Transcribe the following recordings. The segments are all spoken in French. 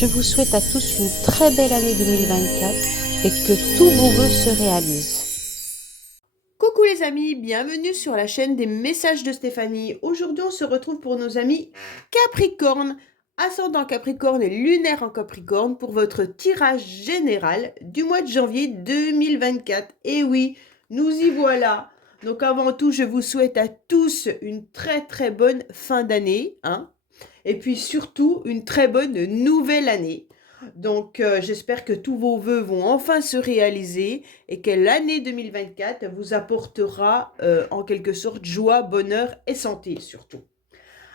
Je vous souhaite à tous une très belle année 2024 et que tous vos vœux se réalisent. Coucou les amis, bienvenue sur la chaîne des messages de Stéphanie. Aujourd'hui, on se retrouve pour nos amis Capricorne, ascendant Capricorne et lunaire en Capricorne pour votre tirage général du mois de janvier 2024. Et oui, nous y voilà. Donc avant tout, je vous souhaite à tous une très bonne fin d'année, hein, et puis surtout une très bonne nouvelle année. Donc j'espère que tous vos vœux vont enfin se réaliser et que l'année 2024 vous apportera en quelque sorte joie, bonheur et santé surtout.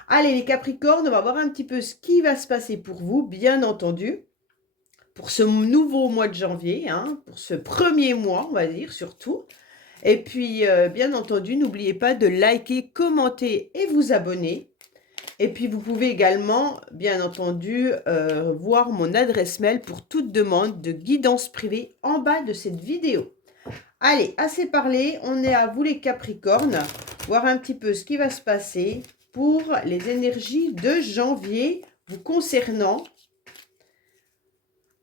Allez les Capricornes, on va voir un petit peu ce qui va se passer pour vous, bien entendu, pour ce nouveau mois de janvier, hein, pour ce premier mois, on va dire surtout. Et puis, bien entendu, n'oubliez pas de liker, commenter et vous abonner. Et puis, vous pouvez également, bien entendu, voir mon adresse mail pour toute demande de guidance privée en bas de cette vidéo. Allez, assez parlé, on est à vous les Capricornes, voir un petit peu ce qui va se passer pour les énergies de janvier vous concernant.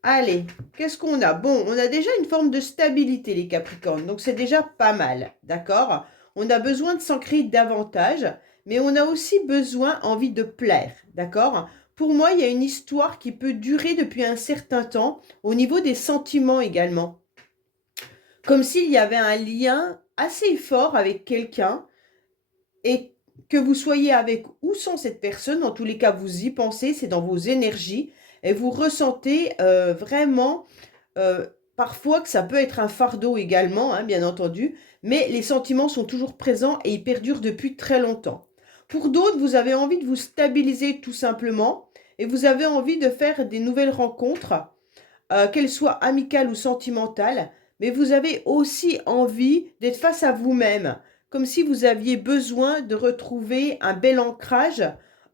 Allez, qu'est-ce qu'on a? Bon, on a déjà une forme de stabilité, les Capricornes, donc c'est déjà pas mal, d'accord? On a besoin de s'ancrer davantage, mais on a aussi besoin, envie de plaire, d'accord? Pour moi, il y a une histoire qui peut durer depuis un certain temps, au niveau des sentiments également. Comme s'il y avait un lien assez fort avec quelqu'un, et que vous soyez avec ou sans cette personne, en tous les cas, vous y pensez, c'est dans vos énergies, et vous ressentez vraiment parfois que ça peut être un fardeau également, hein, bien entendu, mais les sentiments sont toujours présents et ils perdurent depuis très longtemps. Pour d'autres, vous avez envie de vous stabiliser tout simplement et vous avez envie de faire des nouvelles rencontres, qu'elles soient amicales ou sentimentales, mais vous avez aussi envie d'être face à vous-même, comme si vous aviez besoin de retrouver un bel ancrage,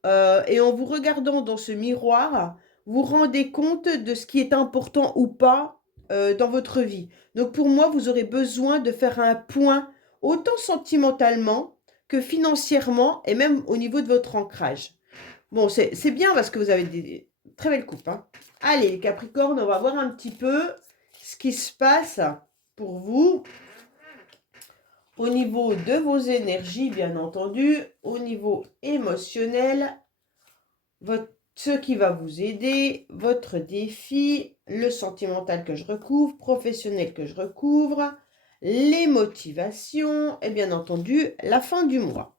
et en vous regardant dans ce miroir, vous rendez compte de ce qui est important ou pas dans votre vie. Donc pour moi, vous aurez besoin de faire un point autant sentimentalement que financièrement et même au niveau de votre ancrage. Bon, c'est bien parce que vous avez des très belles coupes, hein. Allez, les Capricornes, on va voir un petit peu ce qui se passe pour vous au niveau de vos énergies, bien entendu, au niveau émotionnel, ce qui va vous aider, votre défi, le sentimental que je recouvre, professionnel que je recouvre, les motivations et bien entendu la fin du mois.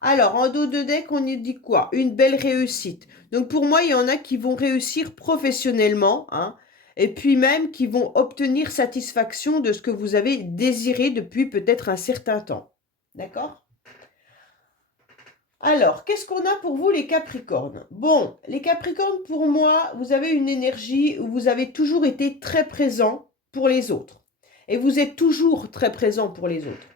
Alors, en dos de deck, on y dit quoi? Une belle réussite. Donc, pour moi, il y en a qui vont réussir professionnellement, hein, et puis même qui vont obtenir satisfaction de ce que vous avez désiré depuis peut-être un certain temps. D'accord? Alors, qu'est-ce qu'on a pour vous les Capricornes? Bon, les Capricornes, pour moi, vous avez une énergie où vous avez toujours été très présent pour les autres. Et vous êtes toujours très présent pour les autres.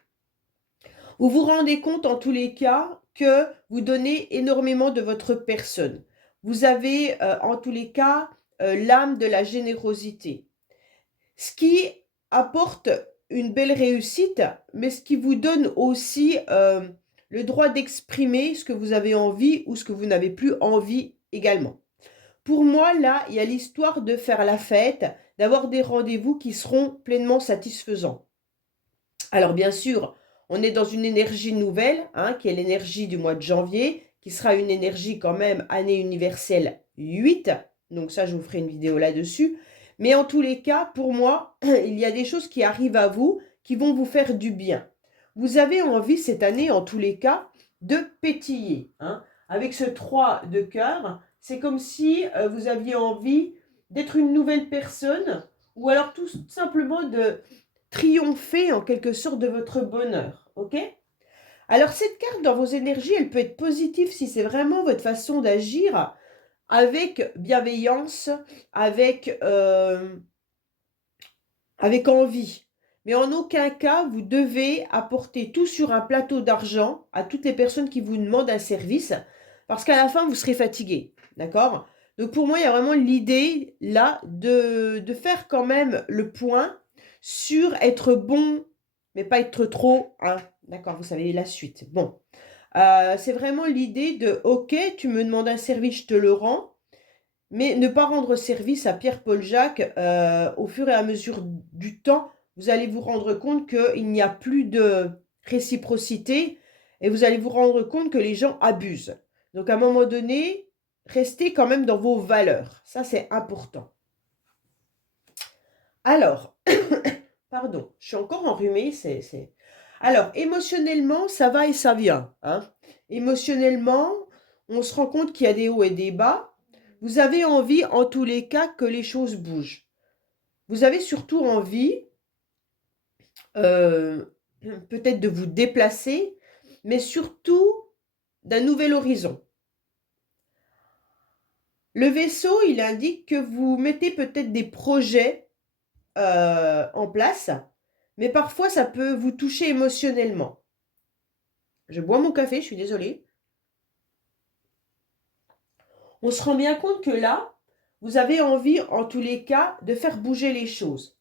Vous vous rendez compte en tous les cas que vous donnez énormément de votre personne. Vous avez en tous les cas l'âme de la générosité. Ce qui apporte une belle réussite, mais ce qui vous donne aussi le droit d'exprimer ce que vous avez envie ou ce que vous n'avez plus envie également. Pour moi, là, il y a l'histoire de faire la fête, d'avoir des rendez-vous qui seront pleinement satisfaisants. Alors bien sûr, on est dans une énergie nouvelle, hein, qui est l'énergie du mois de janvier, qui sera une énergie quand même année universelle 8. Donc ça, je vous ferai une vidéo là-dessus. Mais en tous les cas, pour moi, il y a des choses qui arrivent à vous qui vont vous faire du bien. Vous avez envie cette année, en tous les cas, de pétiller, hein. Avec ce 3 de cœur, c'est comme si vous aviez envie d'être une nouvelle personne ou alors tout simplement de triompher en quelque sorte de votre bonheur, ok? Alors cette carte dans vos énergies, elle peut être positive si c'est vraiment votre façon d'agir avec bienveillance, avec envie. Mais en aucun cas, vous devez apporter tout sur un plateau d'argent à toutes les personnes qui vous demandent un service, parce qu'à la fin, vous serez fatigué, d'accord? Donc pour moi, il y a vraiment l'idée là de faire quand même le point sur être bon, mais pas être trop, hein, d'accord, vous savez la suite. Bon, c'est vraiment l'idée de, ok, tu me demandes un service, je te le rends, mais ne pas rendre service à Pierre-Paul Jacques, au fur et à mesure du temps, vous allez vous rendre compte qu'il n'y a plus de réciprocité et vous allez vous rendre compte que les gens abusent. Donc à un moment donné, restez quand même dans vos valeurs. Ça, c'est important. Alors, pardon, je suis encore enrhumée, Alors, émotionnellement, ça va et ça vient, hein. Émotionnellement, on se rend compte qu'il y a des hauts et des bas. Vous avez envie, en tous les cas, que les choses bougent. Vous avez surtout envie, euh, peut-être de vous déplacer, mais surtout d'un nouvel horizon. Le vaisseau, il indique que vous mettez peut-être des projets en place, mais parfois ça peut vous toucher émotionnellement. Je bois mon café, je suis désolée. On se rend bien compte que là, vous avez envie, en tous les cas, de faire bouger les choses.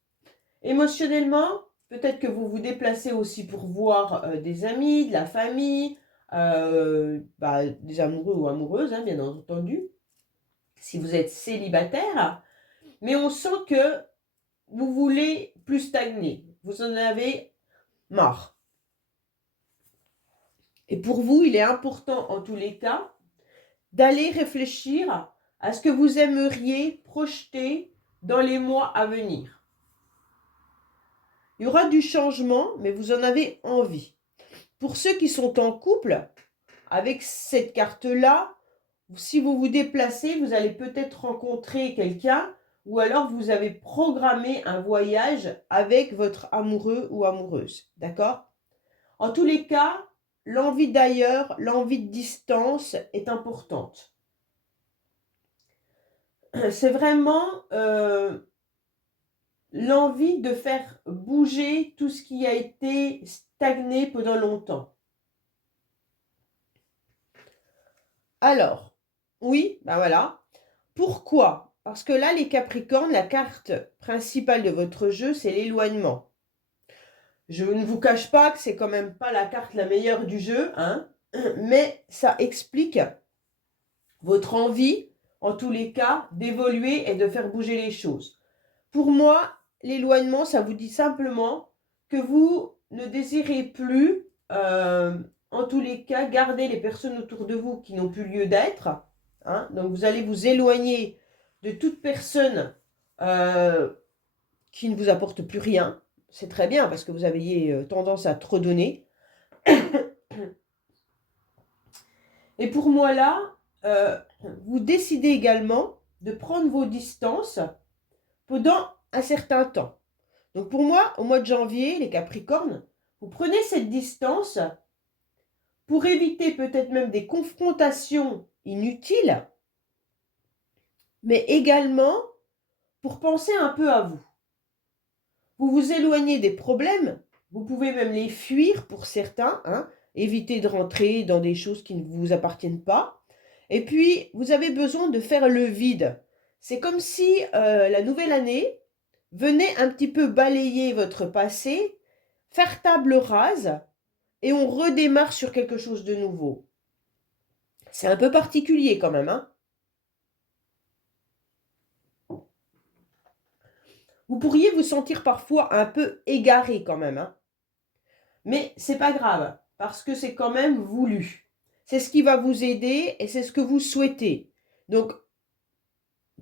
Émotionnellement, peut-être que vous vous déplacez aussi pour voir des amis, de la famille, des amoureux ou amoureuses, hein, bien entendu, si vous êtes célibataire. Mais on sent que vous voulez plus stagner. Vous en avez marre. Et pour vous, il est important, en tous les cas, d'aller réfléchir à ce que vous aimeriez projeter dans les mois à venir. Il y aura du changement, mais vous en avez envie. Pour ceux qui sont en couple, avec cette carte-là, si vous vous déplacez, vous allez peut-être rencontrer quelqu'un ou alors vous avez programmé un voyage avec votre amoureux ou amoureuse. D'accord? En tous les cas, l'envie d'ailleurs, l'envie de distance est importante. C'est vraiment l'envie de faire bouger tout ce qui a été stagné pendant longtemps. Alors, oui, ben voilà. Pourquoi? Parce que là, les Capricornes, la carte principale de votre jeu, c'est l'éloignement. Je ne vous cache pas que c'est quand même pas la carte la meilleure du jeu, hein, mais ça explique votre envie, en tous les cas, d'évoluer et de faire bouger les choses. Pour moi, l'éloignement, ça vous dit simplement que vous ne désirez plus, en tous les cas, garder les personnes autour de vous qui n'ont plus lieu d'être. Hein. Donc, vous allez vous éloigner de toute personne qui ne vous apporte plus rien. C'est très bien parce que vous avez tendance à trop donner. Et pour moi, là, vous décidez également de prendre vos distances pendant un certain temps. Donc pour moi, au mois de janvier, les Capricornes, vous prenez cette distance pour éviter peut-être même des confrontations inutiles, mais également pour penser un peu à vous. Vous vous éloignez des problèmes, vous pouvez même les fuir pour certains, hein, éviter de rentrer dans des choses qui ne vous appartiennent pas. Et puis, vous avez besoin de faire le vide. C'est comme si la nouvelle année venait un petit peu balayer votre passé, faire table rase, et on redémarre sur quelque chose de nouveau. C'est un peu particulier quand même, hein. Vous pourriez vous sentir parfois un peu égaré quand même, hein. Mais c'est pas grave, parce que c'est quand même voulu. C'est ce qui va vous aider et c'est ce que vous souhaitez. Donc,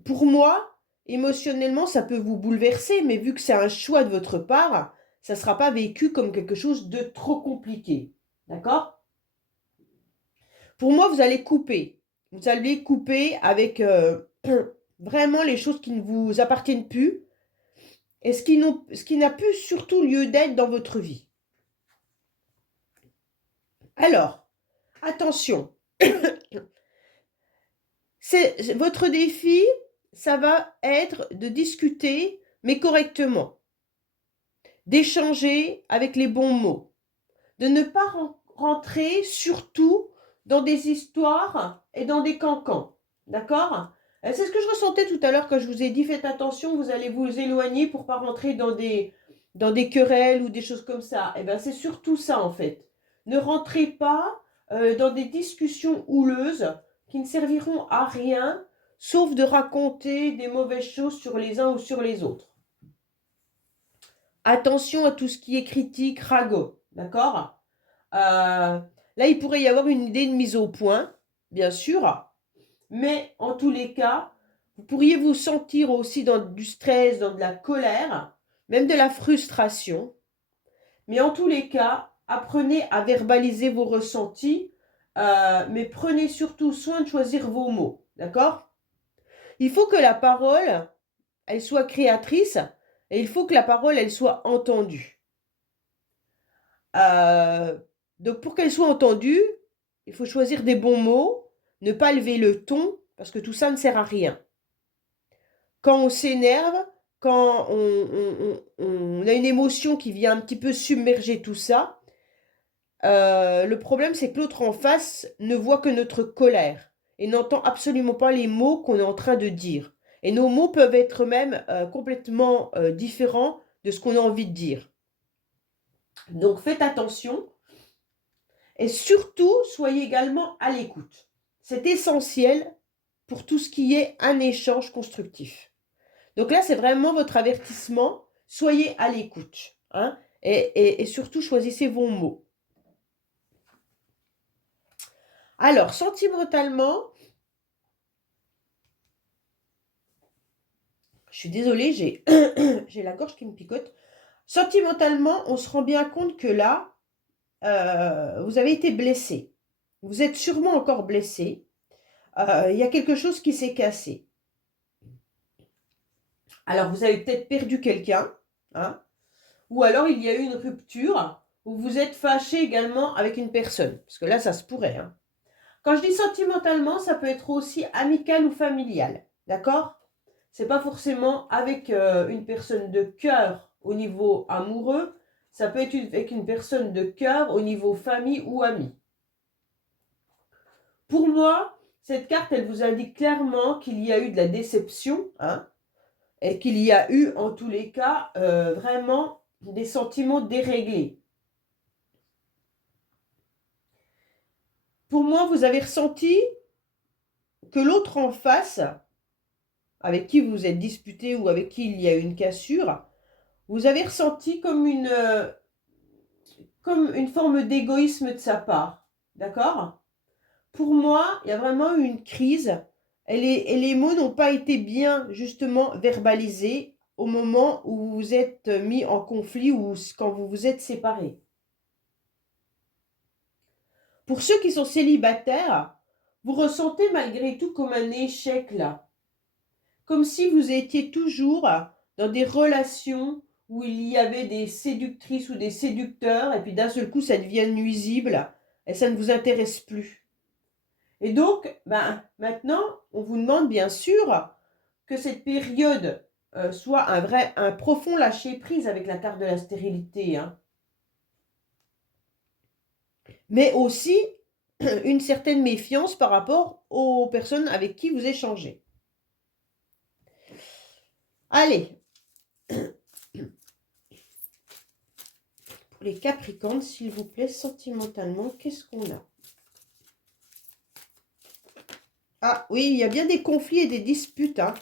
pour moi, émotionnellement, ça peut vous bouleverser, mais vu que c'est un choix de votre part, ça ne sera pas vécu comme quelque chose de trop compliqué. D'accord? Pour moi, vous allez couper. Vous allez couper avec vraiment les choses qui ne vous appartiennent plus et ce qui n'a plus surtout lieu d'être dans votre vie. Alors, attention. Votre défi, ça va être de discuter, mais correctement. D'échanger avec les bons mots. De ne pas rentrer surtout dans des histoires et dans des cancans. D'accord? C'est ce que je ressentais tout à l'heure quand je vous ai dit faites attention, vous allez vous éloigner pour ne pas rentrer dans des querelles ou des choses comme ça. Et bien c'est surtout ça en fait. Ne rentrez pas dans des discussions houleuses qui ne serviront à rien, sauf de raconter des mauvaises choses sur les uns ou sur les autres. Attention à tout ce qui est critique, ragot, d'accord? Là, il pourrait y avoir une idée de mise au point, bien sûr, mais en tous les cas, vous pourriez vous sentir aussi dans du stress, dans de la colère, même de la frustration. Mais en tous les cas, apprenez à verbaliser vos ressentis, mais prenez surtout soin de choisir vos mots, d'accord? Il faut que la parole, elle soit créatrice, et il faut que la parole, elle soit entendue. Donc pour qu'elle soit entendue, il faut choisir des bons mots, ne pas lever le ton, parce que tout ça ne sert à rien. Quand on s'énerve, quand on a une émotion qui vient un petit peu submerger tout ça, le problème c'est que l'autre en face ne voit que notre colère et n'entend absolument pas les mots qu'on est en train de dire. Et nos mots peuvent être même complètement différents de ce qu'on a envie de dire. Donc faites attention et surtout soyez également à l'écoute. C'est essentiel pour tout ce qui est un échange constructif. Donc là, c'est vraiment votre avertissement. Soyez à l'écoute, hein, et surtout choisissez vos mots. Alors, sentimentalement, je suis désolée, j'ai la gorge qui me picote. Sentimentalement, on se rend bien compte que là, vous avez été blessé. Vous êtes sûrement encore blessé. Il y a quelque chose qui s'est cassé. Alors, vous avez peut-être perdu quelqu'un, hein, ou alors il y a eu une rupture, ou vous êtes fâché également avec une personne. Parce que là, ça se pourrait, hein. Quand je dis sentimentalement, ça peut être aussi amical ou familial. D'accord? C'est pas forcément avec une personne de cœur au niveau amoureux. Ça peut être avec une personne de cœur au niveau famille ou ami. Pour moi, cette carte, elle vous indique clairement qu'il y a eu de la déception, hein, et qu'il y a eu, en tous les cas, vraiment des sentiments déréglés. Pour moi, vous avez ressenti que l'autre en face, avec qui vous vous êtes disputé ou avec qui il y a eu une cassure, vous avez ressenti comme une forme d'égoïsme de sa part. D'accord? Pour moi, il y a vraiment eu une crise et les mots n'ont pas été bien justement verbalisés au moment où vous vous êtes mis en conflit ou quand vous vous êtes séparés. Pour ceux qui sont célibataires, vous ressentez malgré tout comme un échec là. Comme si vous étiez toujours dans des relations où il y avait des séductrices ou des séducteurs, et puis d'un seul coup, ça devient nuisible, et ça ne vous intéresse plus. Et donc, maintenant, on vous demande bien sûr que cette période soit un profond lâcher-prise avec la carte de la stérilité, hein. Mais aussi une certaine méfiance par rapport aux personnes avec qui vous échangez. Allez, pour les Capricornes, s'il vous plaît, sentimentalement, qu'est-ce qu'on a? Ah oui, il y a bien des conflits et des disputes, hein,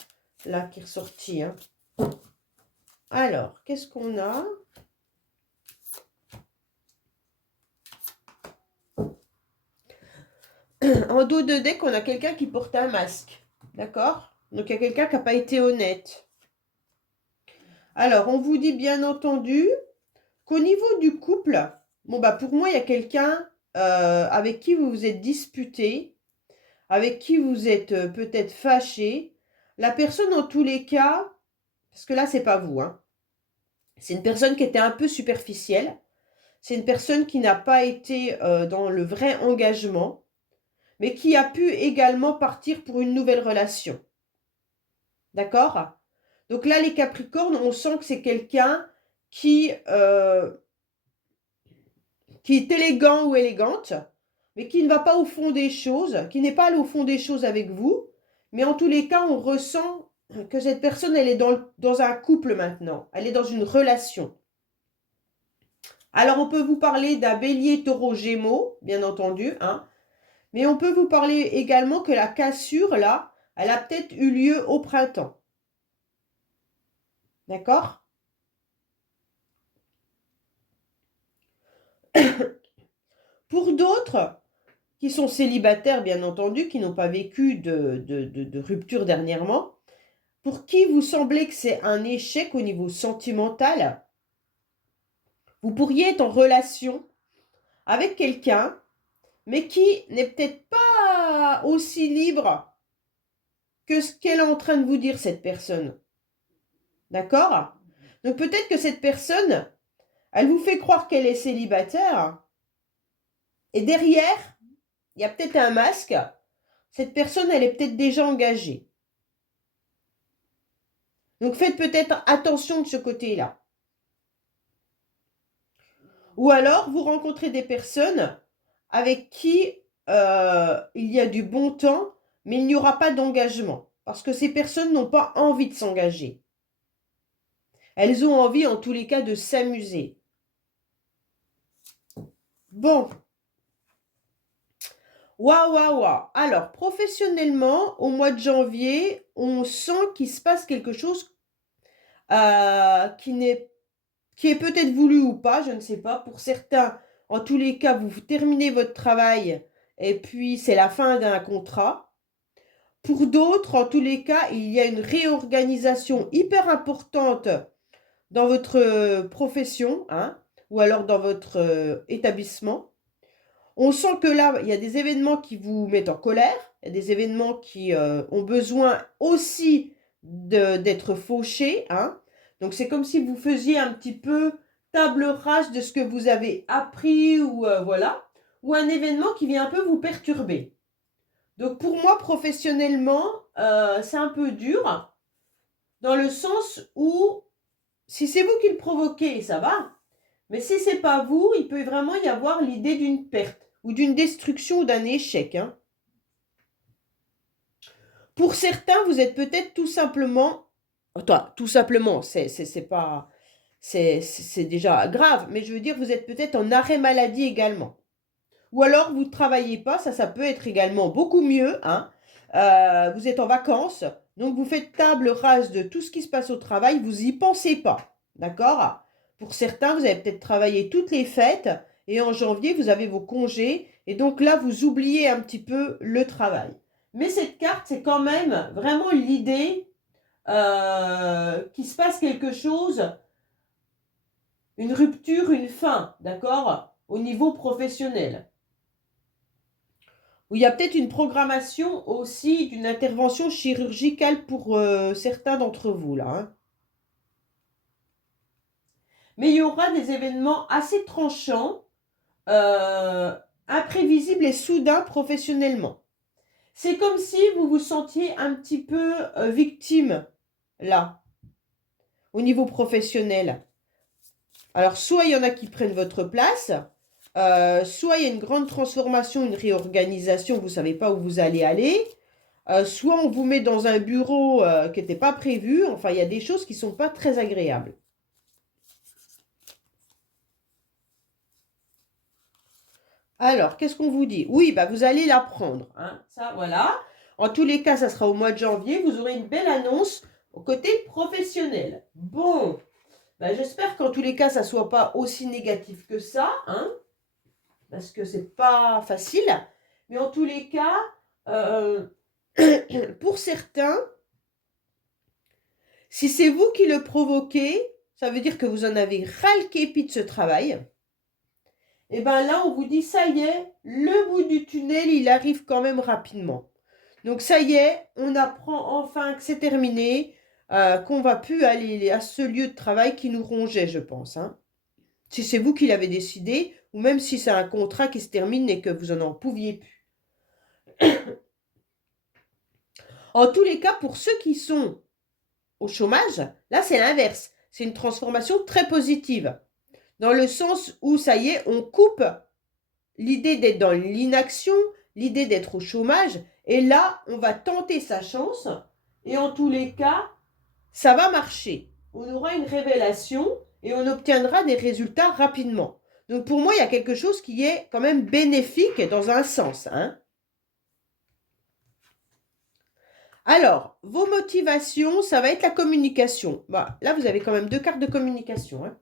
là, qui est ressorti, hein. Alors, qu'est-ce qu'on a? En dos de deck, on a quelqu'un qui porte un masque, d'accord? Donc, il y a quelqu'un qui n'a pas été honnête. Alors, on vous dit bien entendu qu'au niveau du couple, bon, pour moi, il y a quelqu'un avec qui vous vous êtes disputé, avec qui vous êtes peut-être fâché. La personne, en tous les cas, parce que là, c'est pas vous, hein. C'est une personne qui était un peu superficielle. C'est une personne qui n'a pas été dans le vrai engagement, mais qui a pu également partir pour une nouvelle relation. D'accord? Donc là, les Capricornes, on sent que c'est quelqu'un qui est élégant ou élégante, mais qui ne va pas au fond des choses, qui n'est pas allé au fond des choses avec vous. Mais en tous les cas, on ressent que cette personne, elle est dans un couple maintenant. Elle est dans une relation. Alors, on peut vous parler d'un bélier, taureau, gémeaux, bien entendu, hein. Mais on peut vous parler également que la cassure, là, elle a peut-être eu lieu au printemps. D'accord? Pour d'autres qui sont célibataires, bien entendu, qui n'ont pas vécu de rupture dernièrement, pour qui vous semblez que c'est un échec au niveau sentimental, vous pourriez être en relation avec quelqu'un, mais qui n'est peut-être pas aussi libre que ce qu'elle est en train de vous dire, cette personne. D'accord? Donc peut-être que cette personne, elle vous fait croire qu'elle est célibataire, et derrière, il y a peut-être un masque. Cette personne, elle est peut-être déjà engagée. Donc faites peut-être attention de ce côté-là. Ou alors, vous rencontrez des personnes avec qui il y a du bon temps, mais il n'y aura pas d'engagement. Parce que ces personnes n'ont pas envie de s'engager. Elles ont envie, en tous les cas, de s'amuser. Bon. Waouh, waouh, waouh. Alors, professionnellement, au mois de janvier, on sent qu'il se passe quelque chose qui est peut-être voulu ou pas, je ne sais pas. Pour certains, en tous les cas, vous terminez votre travail et puis c'est la fin d'un contrat. Pour d'autres, en tous les cas, il y a une réorganisation hyper importante dans votre profession, hein, ou alors dans votre établissement. On sent que là, il y a des événements qui vous mettent en colère, il y a des événements qui ont besoin aussi d'être fauchés, hein. Donc c'est comme si vous faisiez un petit peu table rase de ce que vous avez appris ou voilà, ou un événement qui vient un peu vous perturber. Donc pour moi, professionnellement, c'est un peu dur, dans le sens où si c'est vous qui le provoquez, ça va. Mais si c'est pas vous, il peut vraiment y avoir l'idée d'une perte ou d'une destruction ou d'un échec, hein. Pour certains, vous êtes peut-être tout simplement, tout simplement, c'est pas, c'est déjà grave, mais je veux dire, vous êtes peut-être en arrêt maladie également. Ou alors, vous ne travaillez pas, ça peut être également beaucoup mieux, hein. Vous êtes en vacances, donc vous faites table rase de tout ce qui se passe au travail, vous y pensez pas, d'accord? Pour certains, vous avez peut-être travaillé toutes les fêtes, et en janvier, vous avez vos congés, et donc là, vous oubliez un petit peu le travail. Mais cette carte, c'est quand même vraiment l'idée qu'il se passe quelque chose, une rupture, une fin, d'accord? Au niveau professionnel. Où il y a peut-être une programmation aussi d'une intervention chirurgicale pour certains d'entre vous, là, hein. Mais il y aura des événements assez tranchants, imprévisibles et soudains professionnellement. C'est comme si vous vous sentiez un petit peu victime, là, au niveau professionnel. Alors, soit il y en a qui prennent votre place, soit il y a une grande transformation, une réorganisation, vous ne savez pas où vous allez aller, soit on vous met dans un bureau qui n'était pas prévu. Enfin, il y a des choses qui ne sont pas très agréables. Alors, qu'est-ce qu'on vous dit? Oui, bah, vous allez l'apprendre, hein, ça, voilà. En tous les cas, ça sera au mois de janvier. Vous aurez une belle annonce au côté professionnel. Bon, bah, j'espère qu'en tous les cas, ça ne soit pas aussi négatif que ça, hein, parce que c'est pas facile. Mais en tous les cas, pour certains, si c'est vous qui le provoquez, ça veut dire que vous en avez ras le képi de ce travail. Et bien là, on vous dit, ça y est, le bout du tunnel, il arrive quand même rapidement. Donc ça y est, on apprend enfin que c'est terminé, qu'on va plus aller à ce lieu de travail qui nous rongeait, je pense, hein. Si c'est vous qui l'avez décidé, ou même si c'est un contrat qui se termine et que vous en pouviez plus. En tous les cas, pour ceux qui sont au chômage, là c'est l'inverse. C'est une transformation très positive. Dans le sens où, ça y est, on coupe l'idée d'être dans l'inaction, l'idée d'être au chômage. Et là, on va tenter sa chance. Et en tous les cas, ça va marcher. On aura une révélation et on obtiendra des résultats rapidement. Donc pour moi, il y a quelque chose qui est quand même bénéfique dans un sens, hein. Alors, vos motivations, ça va être la communication. Bah, là, vous avez quand même 2 cartes de communication, hein.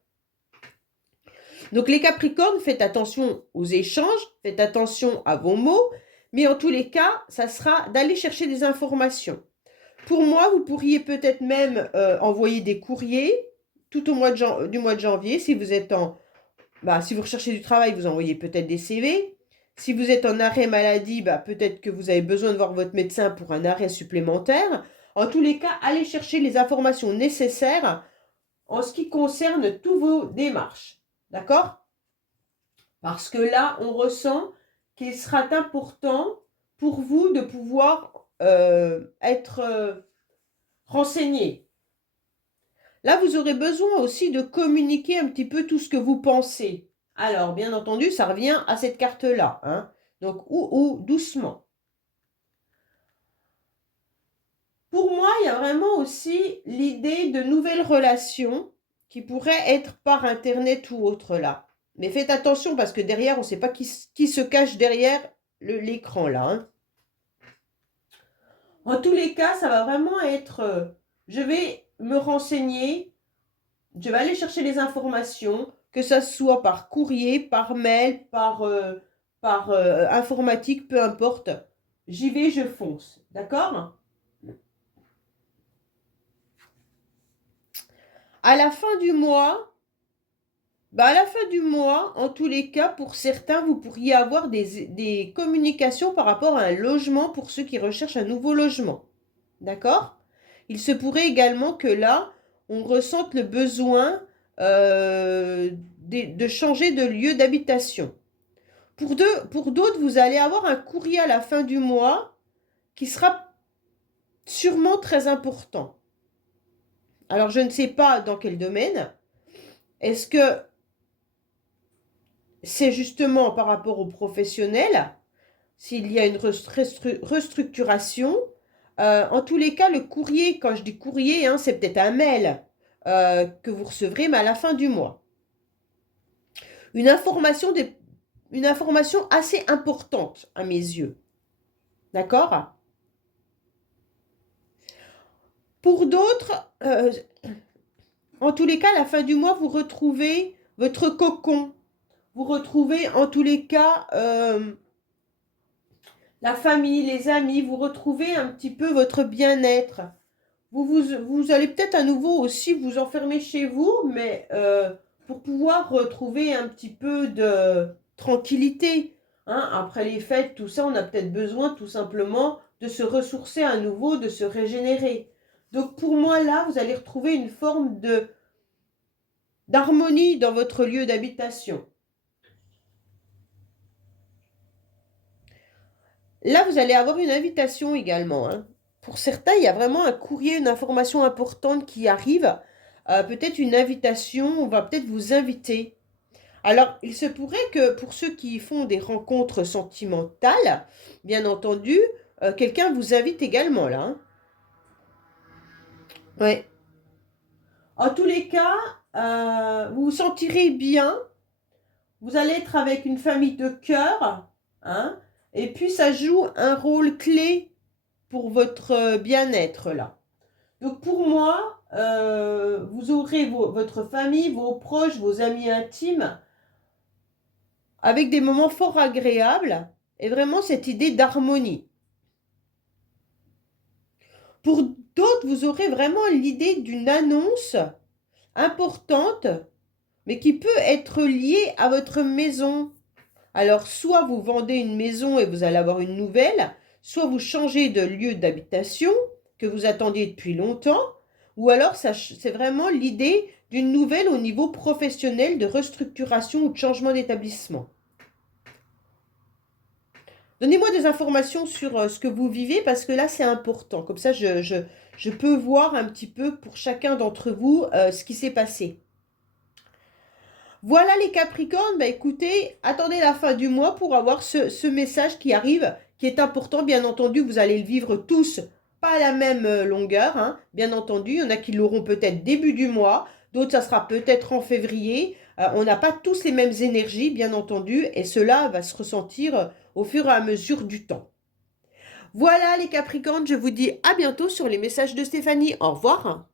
Donc, les Capricornes, faites attention aux échanges, faites attention à vos mots, mais en tous les cas, ça sera d'aller chercher des informations. Pour moi, vous pourriez peut-être même envoyer des courriers tout au mois du mois de janvier. Si vous êtes si vous recherchez du travail, vous envoyez peut-être des CV. Si vous êtes en arrêt maladie, peut-être que vous avez besoin de voir votre médecin pour un arrêt supplémentaire. En tous les cas, allez chercher les informations nécessaires en ce qui concerne tous vos démarches. D'accord? Parce que là, on ressent qu'il sera important pour vous de pouvoir être renseigné. Là, vous aurez besoin aussi de communiquer un petit peu tout ce que vous pensez. Alors, bien entendu, ça revient à cette carte-là, hein. Donc, doucement. Pour moi, il y a vraiment aussi l'idée de nouvelles relations qui pourraient être par Internet ou autre là. Mais faites attention parce que derrière, on ne sait pas qui se cache derrière l'écran là, hein. En tous les cas, ça va vraiment être, je vais me renseigner, je vais aller chercher les informations, que ça soit par courrier, par mail, par informatique, peu importe. J'y vais, je fonce. D'accord? À la fin du mois, en tous les cas, pour certains, vous pourriez avoir des communications par rapport à un logement pour ceux qui recherchent un nouveau logement. D'accord? Il se pourrait également que là, on ressente le besoin de changer de lieu d'habitation. Pour d'autres, vous allez avoir un courrier à la fin du mois qui sera sûrement très important. Alors, je ne sais pas dans quel domaine. Est-ce que c'est justement par rapport aux professionnels, s'il y a une restructuration? En tous les cas, le courrier, quand je dis courrier, hein, c'est peut-être un mail que vous recevrez, mais à la fin du mois. Une information assez importante à mes yeux. D'accord? Pour d'autres, en tous les cas, à la fin du mois, vous retrouvez votre cocon. Vous retrouvez en tous les cas la famille, les amis. Vous retrouvez un petit peu votre bien-être. Vous allez peut-être à nouveau aussi vous enfermer chez vous, mais pour pouvoir retrouver un petit peu de tranquillité. Hein, après les fêtes, tout ça, on a peut-être besoin tout simplement de se ressourcer à nouveau, de se régénérer. Donc pour moi, là, vous allez retrouver une forme d'harmonie dans votre lieu d'habitation. Là, vous allez avoir une invitation également, hein. Pour certains, il y a vraiment un courrier, une information importante qui arrive. Peut-être une invitation, on va peut-être vous inviter. Alors, il se pourrait que pour ceux qui font des rencontres sentimentales, bien entendu, quelqu'un vous invite également là, hein. Ouais. En tous les cas, vous vous sentirez bien. Vous allez être avec une famille de cœur, hein, et puis ça joue un rôle clé pour votre bien-être là. Donc pour moi, vous aurez votre famille, vos proches, vos amis intimes, avec des moments fort agréables et vraiment cette idée d'harmonie. Pour d'autres, vous aurez vraiment l'idée d'une annonce importante, mais qui peut être liée à votre maison. Alors, soit vous vendez une maison et vous allez avoir une nouvelle, soit vous changez de lieu d'habitation que vous attendiez depuis longtemps, ou alors c'est vraiment l'idée d'une nouvelle au niveau professionnel de restructuration ou de changement d'établissement. Donnez-moi des informations sur ce que vous vivez parce que là, c'est important. Comme ça, je peux voir un petit peu pour chacun d'entre vous ce qui s'est passé. Voilà les Capricornes, écoutez, attendez la fin du mois pour avoir ce message qui arrive, qui est important. Bien entendu, vous allez le vivre tous, pas à la même longueur, hein. Bien entendu, il y en a qui l'auront peut-être début du mois, d'autres ça sera peut-être en février. On n'a pas tous les mêmes énergies, bien entendu, et cela va se ressentir au fur et à mesure du temps. Voilà les Capricornes, je vous dis à bientôt sur les messages de Stéphanie. Au revoir.